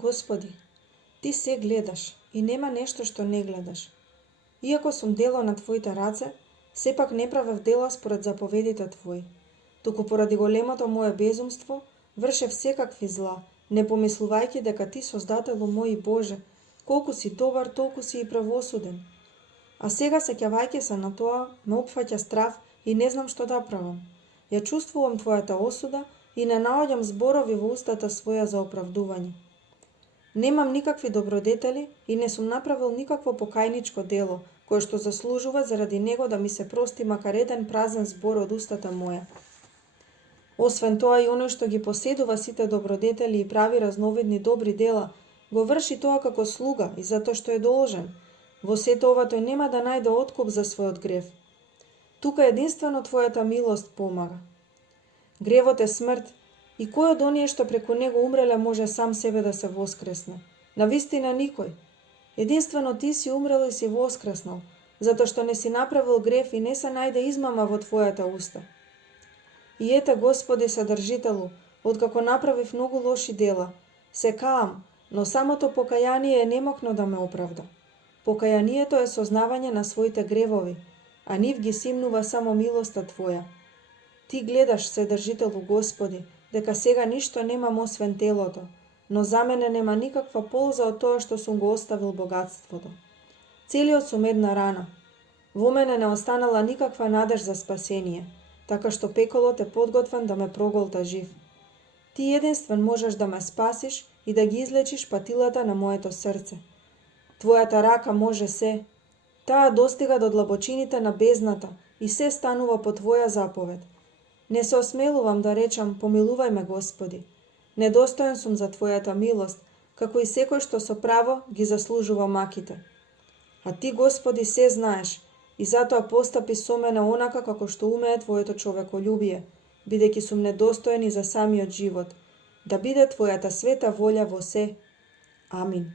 Господи, Ти се гледаш и нема нешто што не гледаш. Иако сум дело на Твоите раце, сепак не правев дела според заповедите Твои. Туку поради големото мое безумство, вршев секакви зла, не помислувајќи дека Ти Создателу мој Боже, колку си добар, толку си и правосуден. А сега сеќавајќи се на тоа, ме опфаќа страв и не знам што да правам. Ја чувствувам Твојата осуда и не наоѓам зборови во устата своја за оправдување. Немам никакви добродетели и не сум направил никакво покајничко дело, кое што заслужува заради него да ми се прости макар еден празен збор од устата моја. Освен тоа и оној што ги поседува сите добродетели и прави разновидни добри дела, го врши тоа како слуга и затоа што е должен. Во сето ова тој нема да најде откуп за својот грев. Тука единствено Твојата милост помага. Гревот е смрт, и кој од оние што преку него умреле може сам себе да се воскресне? Навистина никој. Единствено Ти си умрел и си воскреснал, затоа што не си направил грев и не се најде измама во Твојата уста. И ете, Господи Содржителу, откако направив многу лоши дела, се каам, но самото покаяние не мокно да ме оправда. Покајанието е сознавање на своите гревови, а нив ги симнува само милоста Твоја. Ти гледаш, Содржителу Господи, дека сега ништо немам освен телото, но за мене нема никаква полза од тоа што сум го оставил богатството. Целиот сум една рана. Во мене не останала никаква надеж за спасение, така што пеколот е подготвен да ме проголта жив. Ти единствен можеш да ме спасиш и да ги излечиш патилата на моето срце. Твојата рака може се. Таа достига до длабочините на бездната и се станува по Твоја заповед. Не се осмелувам да речам, помилувај ме, Господи. Недостоен сум за Твојата милост, како и секој што со право ги заслужува маките. А Ти, Господи, се знаеш, и затоа постапи со мене онака како што умее Твоето човеколюбие, бидејќи сум недостоен и за самиот живот. Да биде Твојата света волја во се. Амин.